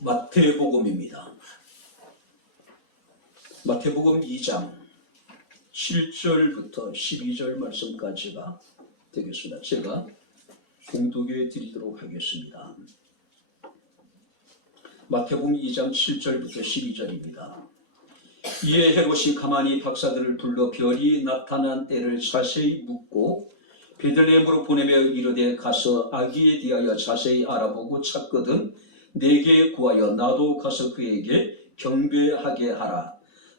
마태복음입니다. 마태복음 2장 7절부터 12절 말씀까지가 되겠습니다. 제가 봉독해 드리도록 하겠습니다. 마태복음 2장 7절부터 12절입니다. 이에 헤롯이 가만히 박사들을 불러 별이 나타난 때를 자세히 묻고 베들레헴으로 보내며 이르되 가서 아기에 대하여 자세히 알아보고 찾거든 내게 구하여 나도 가서 그에게 경배하게 하라.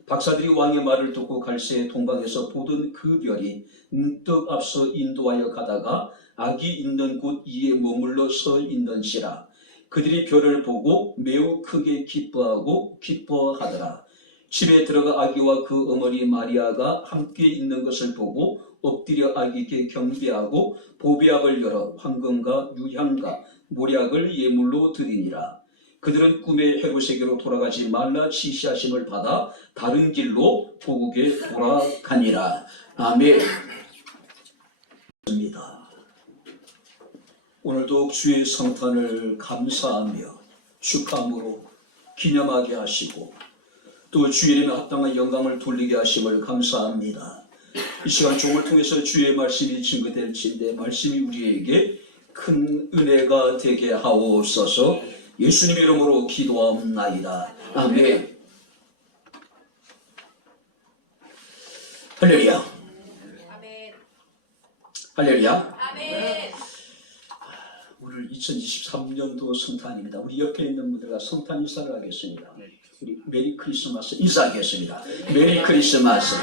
박사들이 왕의 말을 듣고 갈새 동방에서 보던 그 별이 문득 앞서 인도하여 가다가 아기 있는 곳 위에 머물러 서 있는지라. 그들이 별을 보고 매우 크게 기뻐하더라. 집에 들어가 아기와 그 어머니 마리아가 함께 있는 것을 보고 엎드려 아기께 경배하고 보배압을 열어 황금과 유향과 모략을 예물로 드리니라. 그들은 꿈에 헤롯에게로 돌아가지 말라 지시하심을 받아 다른 길로 고국에 돌아가니라. 아멘. 오늘도 주의 성탄을 감사하며 축하함으로 기념하게 하시고 또 주의 이름에 합당한 영광을 돌리게 하심을 감사합니다. 이 시간 종을 통해서 주의 말씀이 증거될진대 말씀이 우리에게 큰 은혜가 되게 하옵소서. 예수님 이름으로 기도하옵나이다. 아멘. 할렐루야. 아멘. 할렐루야. 아멘. 오늘 2023년도 성탄입니다. 우리 옆에 있는 분들과 성탄 인사를 하겠습니다. 우리 메리 크리스마스 인사하겠습니다. 메리 크리스마스.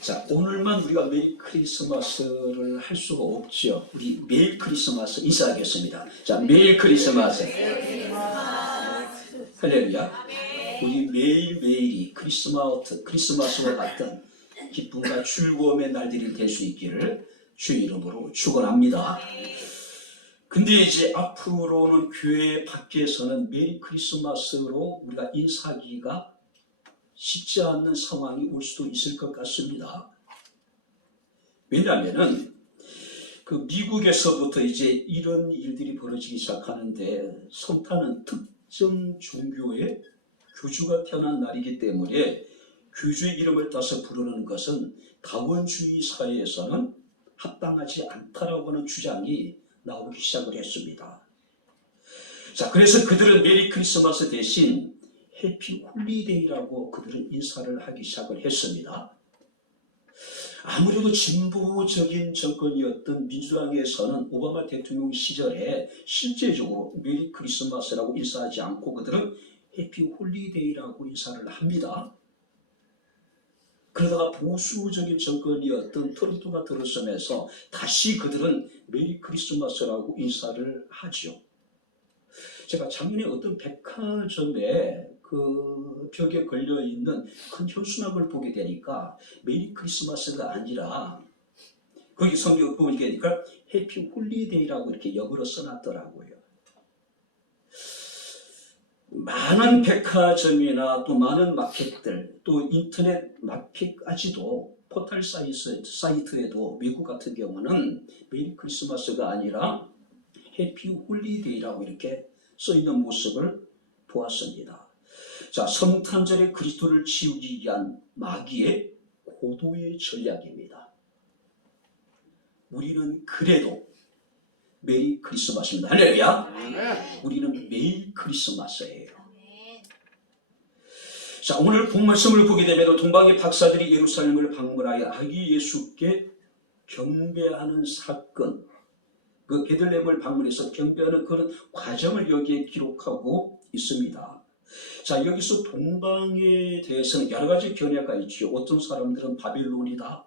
자, 오늘만 우리가 메리 크리스마스를 할 수가 없죠. 우리 매일 크리스마스 인사하겠습니다. 자, 매일 크리스마스. 할렐루야. 우리 매일매일이 크리스마스와 같은 기쁨과 즐거움의 날들이 될 수 있기를 주의 이름으로 축원합니다. 근데 이제 앞으로는 교회 밖에서는 메리 크리스마스로 우리가 인사하기가 쉽지 않는 상황이 올 수도 있을 것 같습니다. 왜냐하면은 그 미국에서부터 이제 이런 일들이 벌어지기 시작하는데 성탄은 특정 종교의 교주가 태어난 날이기 때문에 교주의 이름을 따서 부르는 것은 다원주의 사회에서는 합당하지 않다라고 하는 주장이 나오기 시작을 했습니다. 자, 그래서 그들은 메리 크리스마스 대신 해피 홀리데이라고 그들은 인사를 하기 시작을 했습니다. 아무래도 진보적인 정권이었던 민주당에서는 오바마 대통령 시절에 실제적으로 메리 크리스마스라고 인사하지 않고 그들은 해피 홀리데이라고 인사를 합니다. 그러다가 보수적인 정권이었던 트럼프가 들어서면서 다시 그들은 메리 크리스마스라고 인사를 하죠. 제가 작년에 어떤 백화점에 그 벽에 걸려있는 큰 현수막을 보게 되니까 메리 크리스마스가 아니라 거기 성경 보니까 해피 홀리데이라고 이렇게 역으로 써놨더라고요. 많은 백화점이나 또 많은 마켓들 또 인터넷 마켓까지도 포털 사이트에도 미국 같은 경우는 메리 크리스마스가 아니라 해피 홀리데이라고 이렇게 써있는 모습을 보았습니다. 자, 성탄절에 그리스도를 치우기 위한 마귀의 고도의 전략입니다. 우리는 그래도 메리 크리스마스입니다. 할렐루야. 우리는 매일 크리스마스예요. 자, 오늘 본 말씀을 보게 되면 동방의 박사들이 예루살렘을 방문하여 아기 예수께 경배하는 사건, 그 베들레헴을 방문해서 경배하는 그런 과정을 여기에 기록하고 있습니다. 자, 여기서 동방에 대해서는 여러 가지 견해가 있죠. 어떤 사람들은 바벨론이다.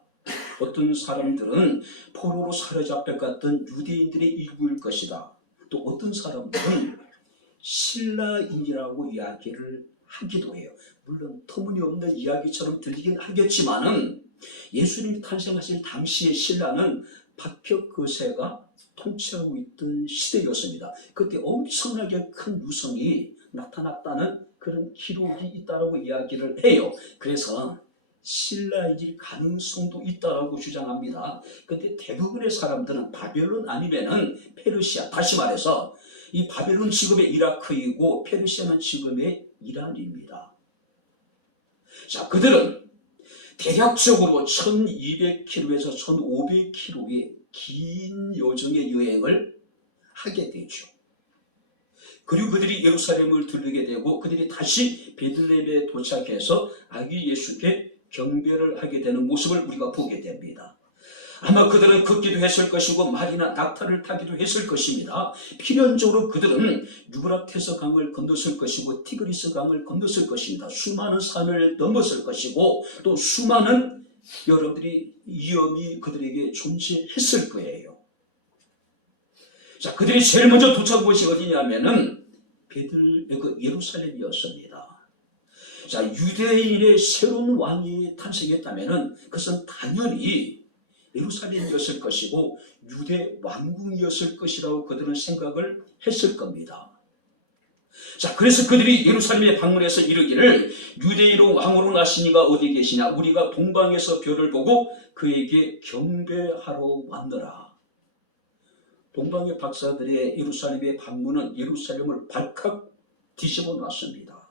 어떤 사람들은 포로로 사로잡혀갔던 유대인들의 일부일 것이다. 또 어떤 사람들은 신라인이라고 이야기를 하기도 해요. 물론 터무니없는 이야기처럼 들리긴 하겠지만은 예수님이 탄생하실 당시의 신라는 박혁 거세가 통치하고 있던 시대였습니다. 그때 엄청나게 큰 유성이 나타났다는 그런 기록이 있다고 이야기를 해요. 그래서 신라일 가능성도 있다라고 주장합니다. 그런데 대부분의 사람들은 바벨론 아니면은 페르시아, 다시 말해서 이 바벨론 지금의 이라크이고 페르시아는 지금의 이란입니다. 자, 그들은 대략적으로 1200km에서 1500km의 긴 여정의 여행을 하게 되죠. 그리고 그들이 예루살렘을 들르게 되고 그들이 다시 베들레헴에 도착해서 아기 예수께 경배를 하게 되는 모습을 우리가 보게 됩니다. 아마 그들은 걷기도 했을 것이고 말이나 낙타를 타기도 했을 것입니다. 필연적으로 그들은 유브라테스 강을 건넜을 것이고 티그리스 강을 건넜을 것입니다. 수많은 산을 넘었을 것이고 또 수많은 여러분들이 위험이 그들에게 존재했을 거예요. 자, 그들이 제일 먼저 도착한 곳이 어디냐면은 예루살렘이었습니다. 자, 유대인의 새로운 왕이 탄생했다면은 그것은 당연히 예루살렘이었을 것이고 유대 왕궁이었을 것이라고 그들은 생각을 했을 겁니다. 자, 그래서 그들이 예루살렘에 방문해서 이르기를 유대인으로 왕으로 나시니가 어디 계시냐? 우리가 동방에서 별을 보고 그에게 경배하러 왔노라. 동방의 박사들의 예루살렘의 방문은 예루살렘을 발칵 뒤집어 놨습니다.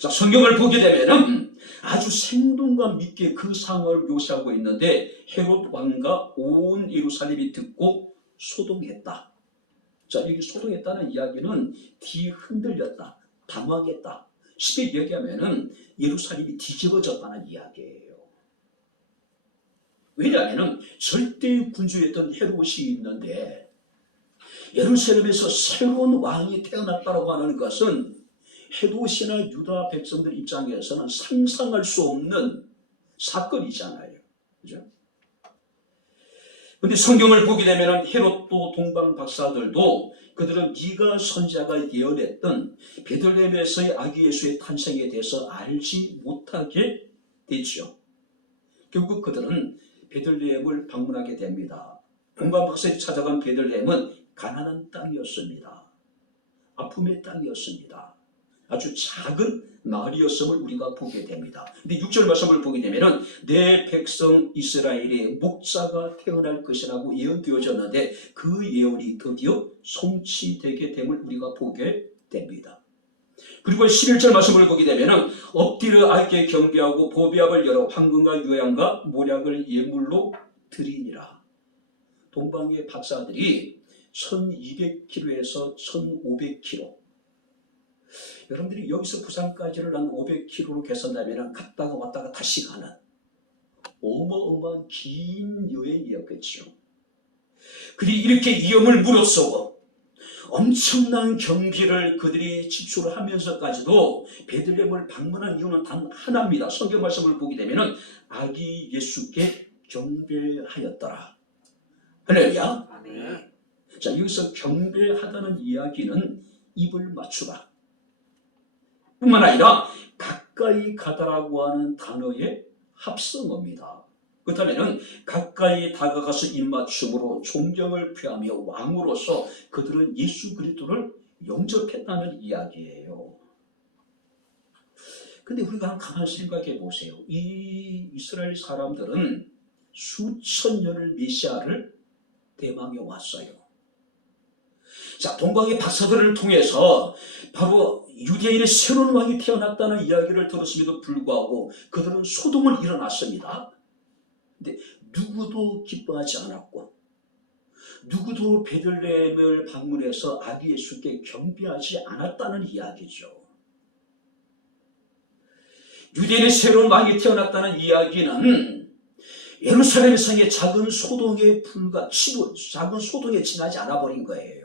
자, 성경을 보게 되면은 아주 생동감 있게 그 상황을 묘사하고 있는데 헤롯 왕과 온 예루살렘이 듣고 소동했다. 자, 여기 소동했다는 이야기는 뒤흔들렸다, 당황했다. 쉽게 얘기하면은 예루살렘이 뒤집어졌다는 이야기예요. 왜냐하면 절대 군주였던 헤롯이 있는데 예루살렘에서 새로운 왕이 태어났다고 하는 것은 헤롯이나 유다 백성들 입장에서는 상상할 수 없는 사건이잖아요. 그죠? 근데 성경을 보게 되면 헤롯도 동방 박사들도 그들은 미가 선지자가 예언했던 베들레헴에서의 아기 예수의 탄생에 대해서 알지 못하게 되죠. 결국 그들은 베들레헴을 방문하게 됩니다. 동방 박사들이 찾아간 베들레헴은 가난한 땅이었습니다. 아픔의 땅이었습니다. 아주 작은 마을이었음을 우리가 보게 됩니다. 근데 6절 말씀을 보게 되면은 내 백성 이스라엘의 목자가 태어날 것이라고 예언되어졌는데 그 예언이 드디어 성취되게 됨을 우리가 보게 됩니다. 그리고 11절 말씀을 보게 되면은 엎드려 알게 경배하고 보배압을 열어 황금과 유향과 모략을 예물로 드리니라. 동방의 박사들이 1200km에서 1500km, 여러분들이 여기서 부산까지를 한 500km로 계산하면 갔다가 왔다가 다시 가는 어마어마한 긴 여행이었겠죠. 그들이 이렇게 위험을 무릅쓰고 엄청난 경비를 그들이 지출하면서까지도 베들레헴을 방문한 이유는 단 하나입니다. 성경 말씀을 보게 되면 아기 예수께 경배하였더라. 할렐루야. 아멘. 자, 여기서 경배하다는 이야기는 입을 맞추다 뿐만 아니라 가까이 가다라고 하는 단어의 합성어입니다. 그렇다면 가까이 다가가서 입맞춤으로 존경을 표하며 왕으로서 그들은 예수 그리스도를 영접했다는 이야기예요. 근데 우리가 가만히 생각해 보세요. 이 이스라엘 사람들은 수천 년을 메시아를 대망해 왔어요. 자, 동방의 박사들을 통해서 바로 유대인의 새로운 왕이 태어났다는 이야기를 들었음에도 불구하고 그들은 소동을 일어났습니다. 근데 누구도 기뻐하지 않았고 누구도 베들레헴을 방문해서 아기 예수께 경배하지 않았다는 이야기죠. 유대인의 새로운 왕이 태어났다는 이야기는 예루살렘성의 작은 소동에 작은 소동에 지나지 않아버린 거예요.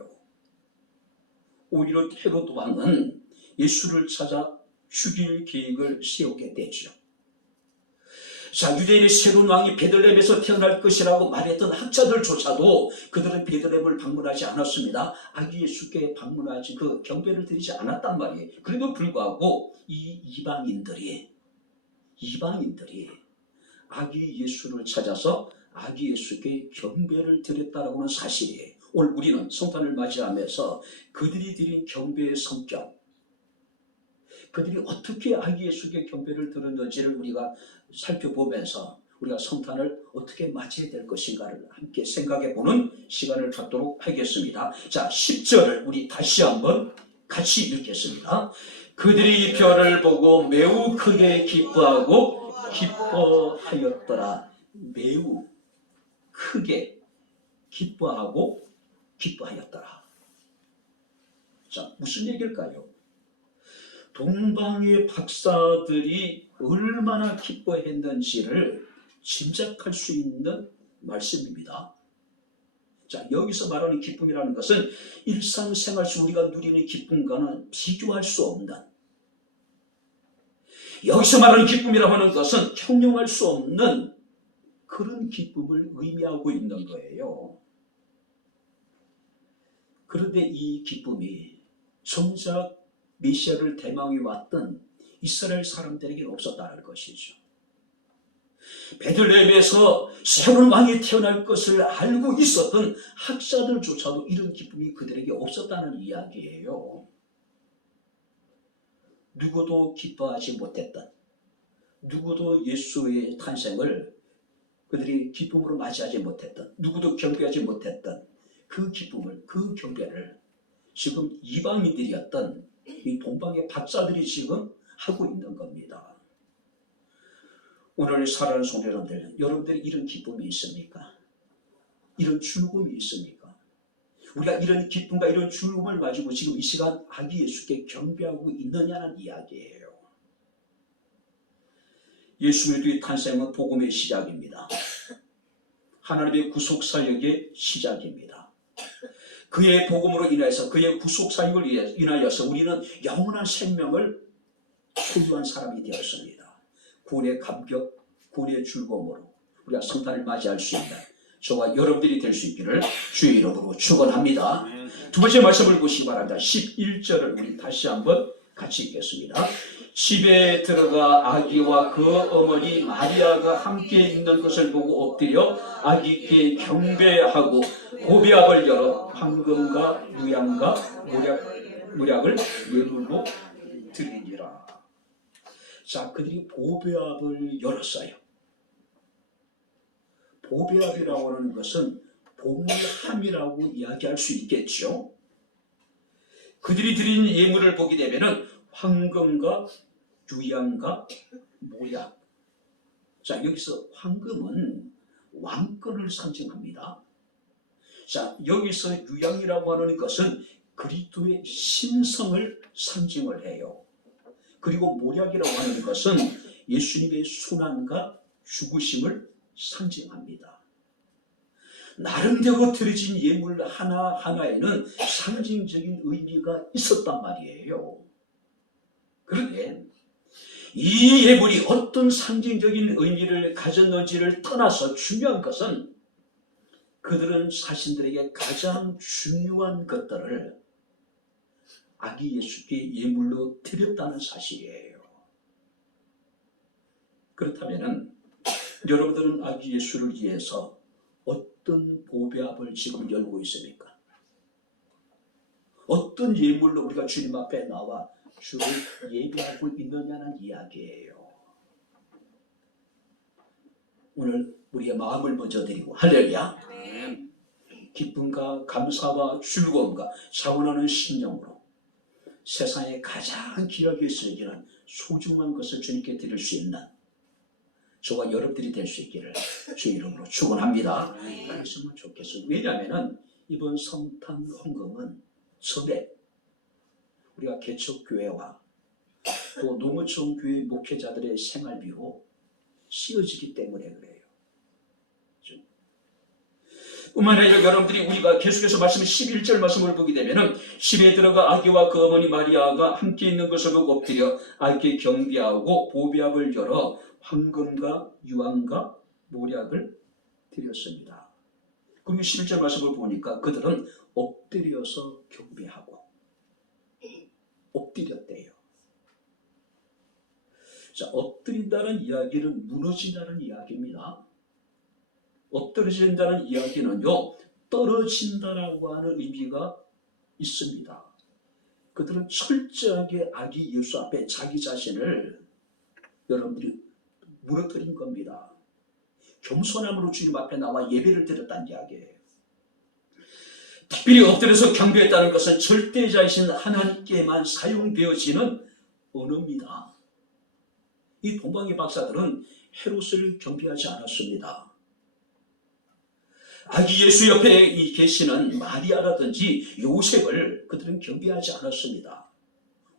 오히려 헤롯 왕은 예수를 찾아 죽일 계획을 세우게 되죠. 자, 유대인의 새로운 왕이 베들레헴에서 태어날 것이라고 말했던 학자들조차도 그들은 베들레헴을 방문하지 않았습니다. 아기 예수께 방문하지 경배를 드리지 않았단 말이에요. 그래도 불구하고 이 이방인들이 아기 예수를 찾아서 아기 예수께 경배를 드렸다라고 하는 사실이에요. 오늘 우리는 성탄을 맞이하면서 그들이 드린 경배의 성격, 그들이 어떻게 아기 예수께 경배를 드렸는지를 우리가 살펴보면서 우리가 성탄을 어떻게 맞이해야 될 것인가를 함께 생각해보는 시간을 갖도록 하겠습니다. 자, 10절을 우리 다시 한번 같이 읽겠습니다. 그들이 별을 보고 매우 크게 기뻐하고 기뻐하였더라. 매우 크게 기뻐하고 기뻐하였더라. 자, 무슨 얘기일까요? 동방의 박사들이 얼마나 기뻐했는지를 짐작할 수 있는 말씀입니다. 자, 여기서 말하는 기쁨이라는 것은 일상생활 속 우리가 누리는 기쁨과는 비교할 수 없는, 여기서 말하는 기쁨이라고 하는 것은 형용할 수 없는 그런 기쁨을 의미하고 있는 거예요. 그런데 이 기쁨이 정작 메시아를 대망해 왔던 이스라엘 사람들에게는 없었다는 것이죠. 베들레헴에서 새로운 왕이 태어날 것을 알고 있었던 학자들조차도 이런 기쁨이 그들에게 없었다는 이야기예요. 누구도 기뻐하지 못했던, 누구도 예수의 탄생을 그들이 기쁨으로 맞이하지 못했던, 누구도 경배하지 못했던 그 기쁨을, 그 경배를 지금 이방인들이었던 이 동방의 박사들이 지금 하고 있는 겁니다. 오늘 살아가는 성도 여러분들, 여러분들이 이런 기쁨이 있습니까? 이런 즐거움이 있습니까? 우리가 이런 기쁨과 이런 즐거움을 가지고 지금 이 시간 아기 예수께 경배하고 있느냐는 이야기예요. 예수 그리스도의 탄생은 복음의 시작입니다. 하나님의 구속 사역의 시작입니다. 그의 복음으로 인해서, 그의 구속 사역을 인하여서 우리는 영원한 생명을 소유한 사람이 되었습니다. 구원의 감격, 구원의 즐거움으로 우리가 성탄을 맞이할 수 있는 저와 여러분들이 될 수 있기를 주의 이름으로 축원합니다. 두 번째 말씀을 보시기 바랍니다. 11절을 우리 다시 한번 같이 읽겠습니다. 집에 들어가 아기와 그 어머니 마리아가 함께 있는 것을 보고 엎드려 아기께 경배하고 보배압을 열어 황금과 유향과 모략을 예물로 드리니라. 자, 그들이 보배압을 열었어요. 보배압이라고 하는 것은 보물함이라고 이야기할 수 있겠죠. 그들이 드린 예물을 보게 되면은 황금과 유향과 모략. 자, 여기서 황금은 왕권을 상징합니다. 자, 여기서 유향이라고 하는 것은 그리스도의 신성을 상징을 해요. 그리고 모략이라고 하는 것은 예수님의 순환과 죽으심을 상징합니다. 나름대로 드려진 예물 하나하나에는 상징적인 의미가 있었단 말이에요. 그런데 이 예물이 어떤 상징적인 의미를 가졌는지를 떠나서 중요한 것은 그들은 자신들에게 가장 중요한 것들을 아기 예수께 예물로 드렸다는 사실이에요. 그렇다면 여러분들은 아기 예수를 위해서 어떤 보배압을 지금 열고 있습니까? 어떤 예물로 우리가 주님 앞에 나와 주를 예배하고 있느냐는 이야기예요. 오늘 우리의 마음을 먼저 드리고 할렐루야. 기쁨과 감사와 즐거움과 자원하는 심령으로 세상에 가장 귀하게 여기는 소중한 것을 주님께 드릴 수 있는 저와 여러분들이 될 수 있기를 주 이름으로 축원합니다. 그랬으면 좋겠어요. 왜냐하면 이번 성탄 헌금은 전에 우리가 개척교회와 또 농어촌 교회 목회자들의 생활비로 씌워지기 때문에 그래요. 뿐만 아니라 여러분들이 우리가 계속해서 말씀 11절 말씀을 보게 되면은 집에 들어가 아기와 그 어머니 마리아가 함께 있는 것을 보고 엎드려 아기께 경배하고 보배압을 열어 황금과 유황과 모략을 드렸습니다. 그리고 11절 말씀을 보니까 그들은 엎드려서 경배하고 엎드렸대요. 자, 엎드린다는 이야기는 무너진다는 이야기입니다. 엎드려진다는 이야기는요, 떨어진다라고 하는 의미가 있습니다. 그들은 철저하게 아기 예수 앞에 자기 자신을 여러분들이 무너뜨린 겁니다. 겸손함으로 주님 앞에 나와 예배를 드렸다는 이야기예요. 특별히 엎드려서 경배했다는 것은 절대자이신 하나님께만 사용되어지는 언어입니다. 이 동방의 박사들은 헤롯을 경배하지 않았습니다. 아기 예수 옆에 계시는 마리아라든지 요셉을 그들은 경배하지 않았습니다.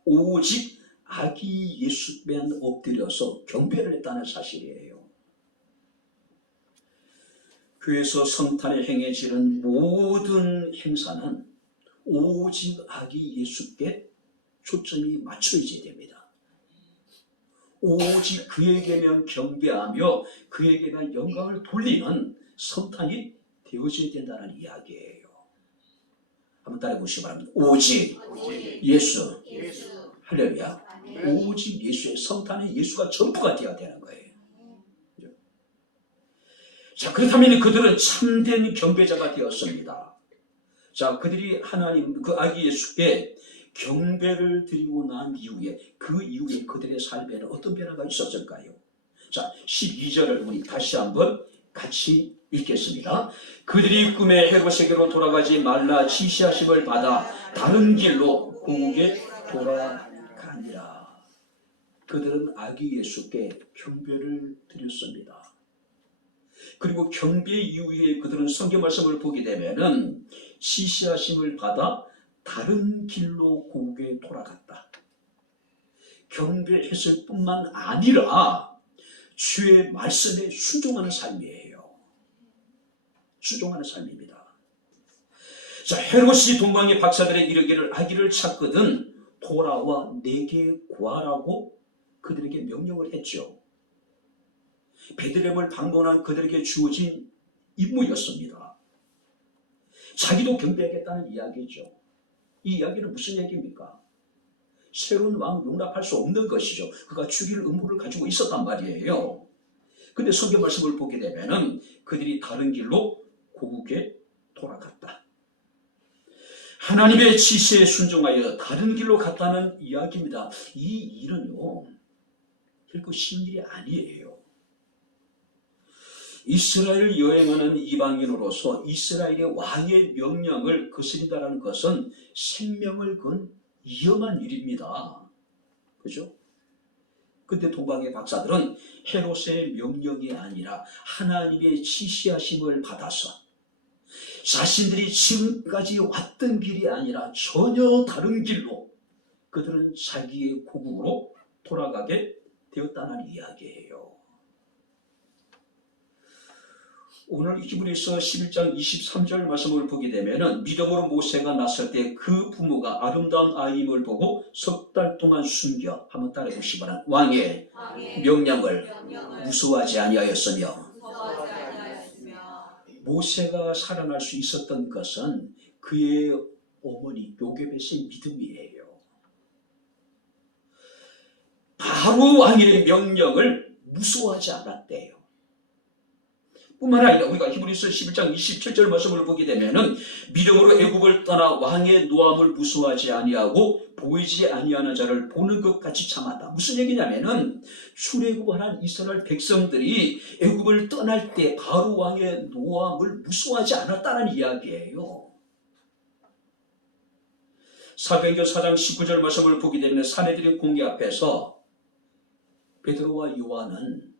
오직 아기 예수만 엎드려서 경배를 했다는 사실이에요. 교회에서 성탄에 행해지는 모든 행사는 오직 아기 예수께 초점이 맞춰져야 됩니다. 오직 그에게만 경배하며 그에게만 영광을 돌리는 성탄이 되어져야 된다는 이야기예요. 한번 따라해 보시기 바랍니다. 오직 예수. 할렐루야. 오직 예수의 성탄에 예수가 전부가 되어야 되는 거예요. 자, 그렇다면 그들은 참된 경배자가 되었습니다. 자, 그들이 하나님, 그 아기 예수께 경배를 드리고 난 이후에, 그 이후에 그들의 삶에는 어떤 변화가 있었을까요? 자, 12절을 우리 다시 한번 같이 읽겠습니다. 그들이 꿈에 헤롯에게로 돌아가지 말라 지시하심을 받아 다른 길로 고국에 돌아가니라. 그들은 아기 예수께 경배를 드렸습니다. 그리고 경배 이후에 그들은 성경 말씀을 보게 되면은 지시하심을 받아 다른 길로 고국에 돌아갔다. 경배했을 뿐만 아니라 주의 말씀에 순종하는 삶이에요. 순종하는 삶입니다. 자, 헤롯이 동방의 박사들의 이르기를 아기를 찾거든 돌아와 내게 구하라고 그들에게 명령을 했죠. 베들레헴을 방문한 그들에게 주어진 임무였습니다. 자기도 경배하겠다는 이야기죠. 이 이야기는 무슨 얘기입니까? 새로운 왕 용납할 수 없는 것이죠. 그가 죽일 의무를 가지고 있었단 말이에요. 근데 성경 말씀을 보게 되면은 그들이 다른 길로 고국에 돌아갔다. 하나님의 지시에 순종하여 다른 길로 갔다는 이야기입니다. 이 일은요, 결코 쉬운 일이 아니에요. 이스라엘 여행하는 이방인으로서 이스라엘의 왕의 명령을 거스린다는 것은 생명을 건 위험한 일입니다. 그죠? 근데 동방의 박사들은 헤롯의 명령이 아니라 하나님의 지시하심을 받아서 자신들이 지금까지 왔던 길이 아니라 전혀 다른 길로 그들은 자기의 고국으로 돌아가게 되었다는 이야기예요. 오늘 히브리서 11장 23절 말씀을 보게 되면 믿음으로 모세가 났을 때 그 부모가 아름다운 아이임을 보고 석 달 동안 숨겨 한번 따라해 보시기 바랍니다. 왕의 명령을 무서워하지 아니하였으며 모세가 살아날 수 있었던 것은 그의 어머니 요게벳의 믿음이에요. 바로 왕의 명령을 무서워하지 않았대요. 뿐만 아니라 우리가 히브리서 11장 27절 말씀을 보게 되면은 믿음으로 애굽을 떠나 왕의 노함을 무서워하지 아니하고 보이지 아니하는 자를 보는 것 같이 참았다. 무슨 얘기냐면은 출애굽한 이스라엘 백성들이 애굽을 떠날 때 바로 왕의 노함을 무서워하지 않았다는 이야기예요. 사도행전 4장 19절 말씀을 보게 되면 사내들인 공회 앞에서 베드로와 요한은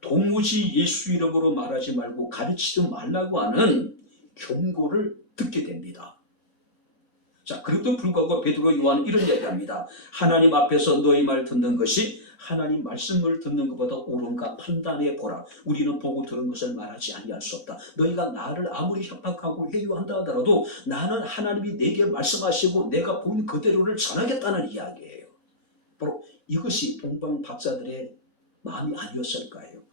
도무지 예수 이름으로 말하지 말고 가르치지 말라고 하는 경고를 듣게 됩니다. 자, 그럼에도 불구하고 베드로 요한은 이런 얘기합니다. 하나님 앞에서 너희 말 듣는 것이 하나님 말씀을 듣는 것보다 옳은가 판단해 보라. 우리는 보고 들은 것을 말하지 아니할 수 없다. 너희가 나를 아무리 협박하고 회유한다 하더라도 나는 하나님이 내게 말씀하시고 내가 본 그대로를 전하겠다는 이야기예요. 바로 이것이 동방 박사들의 마음이 아니었을까요?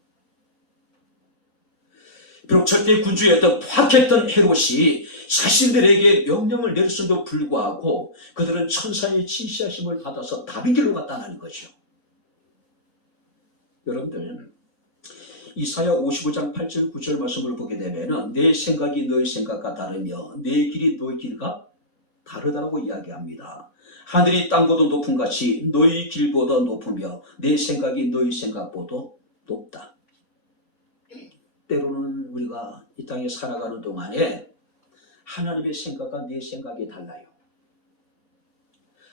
비록 절대 군주였던 파악했던 헤롯이 자신들에게 명령을 내렸음에도 불구하고 그들은 천사의 지시하심을 받아서 다른 길로 갔다는 거죠. 여러분들, 이사야 55장 8절 9절 말씀을 보게 되면 내 생각이 너의 생각과 다르며 내 길이 너의 길과 다르다고 이야기합니다. 하늘이 땅보다 높은 같이 너희 길보다 높으며 내 생각이 너희 생각보다 높다. 때로는 우리가 이 땅에 살아가는 동안에 하나님의 생각과 내 생각이 달라요.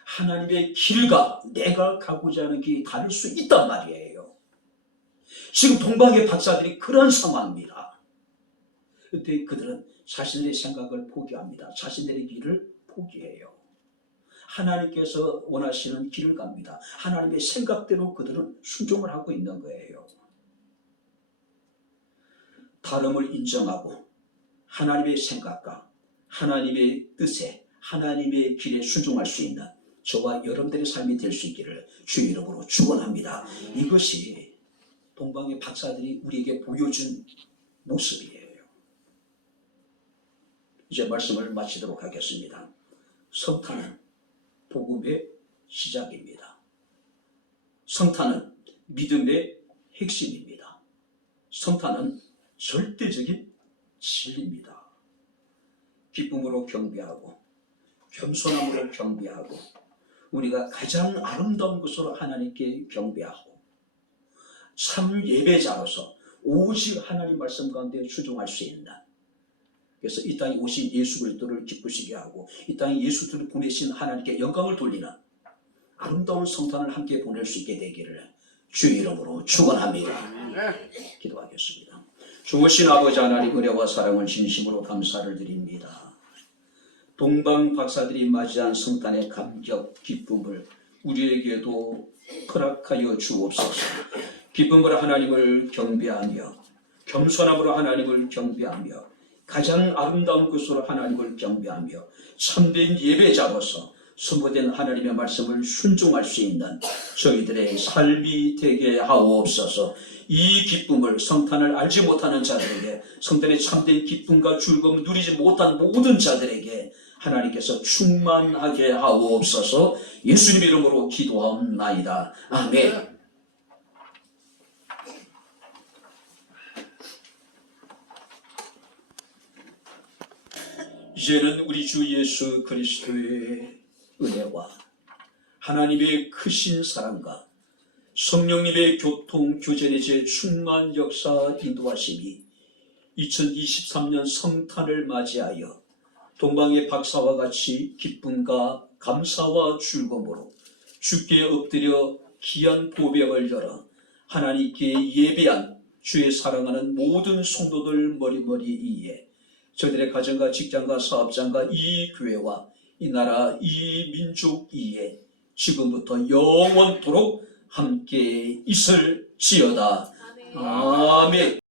하나님의 길과 내가 가고자 하는 길이 다를 수 있단 말이에요. 지금 동방의 박사들이 그런 상황입니다. 그때 그들은 자신들의 생각을 포기합니다. 자신들의 길을 포기해요. 하나님께서 원하시는 길을 갑니다. 하나님의 생각대로 그들은 순종을 하고 있는 거예요. 다름을 인정하고 하나님의 생각과 하나님의 뜻에 하나님의 길에 순종할 수 있는 저와 여러분들의 삶이 될 수 있기를 주의 이름으로 축원합니다. 이것이 동방의 박사들이 우리에게 보여준 모습이에요. 이제 말씀을 마치도록 하겠습니다. 성탄은 복음의 시작입니다. 성탄은 믿음의 핵심입니다. 성탄은 절대적인 진리입니다. 기쁨으로 경배하고 겸손함으로 경배하고 우리가 가장 아름다운 것으로 하나님께 경배하고 참 예배자로서 오직 하나님 말씀 가운데 순종할 수 있는, 그래서 이 땅에 오신 예수 그리스도를 기쁘시게 하고 이 땅에 예수 그리스도를 보내신 하나님께 영광을 돌리는 아름다운 성탄을 함께 보낼 수 있게 되기를 주의 이름으로 축원합니다. 기도하겠습니다. 좋으신 아버지 하나님, 은혜와 사랑을 진심으로 감사를 드립니다. 동방 박사들이 맞이한 성탄의 감격, 기쁨을 우리에게도 허락하여 주옵소서. 기쁨으로 하나님을 경배하며 겸손함으로 하나님을 경배하며 가장 아름다운 것으로 하나님을 경배하며 참된 예배자로서 선포된 하나님의 말씀을 순종할 수 있는 저희들의 삶이 되게 하옵소서. 이 기쁨을, 성탄을 알지 못하는 자들에게, 성탄의 참된 기쁨과 즐거움을 누리지 못한 모든 자들에게 하나님께서 충만하게 하옵소서. 예수님 이름으로 기도하옵나이다. 아멘. 이제는 우리 주 예수 그리스도의 은혜와 하나님의 크신 사랑과 성령님의 교통, 교제의 제 충만 역사 인도하심이 2023년 성탄을 맞이하여 동방의 박사와 같이 기쁨과 감사와 즐거움으로 주께 엎드려 귀한 보배를 열어 하나님께 예배한 주의 사랑하는 모든 성도들 머리머리 위에 저들의 가정과 직장과 사업장과 이 교회와 이 나라 이 민족 위에 지금부터 영원토록 함께 있을지어다. 아멘.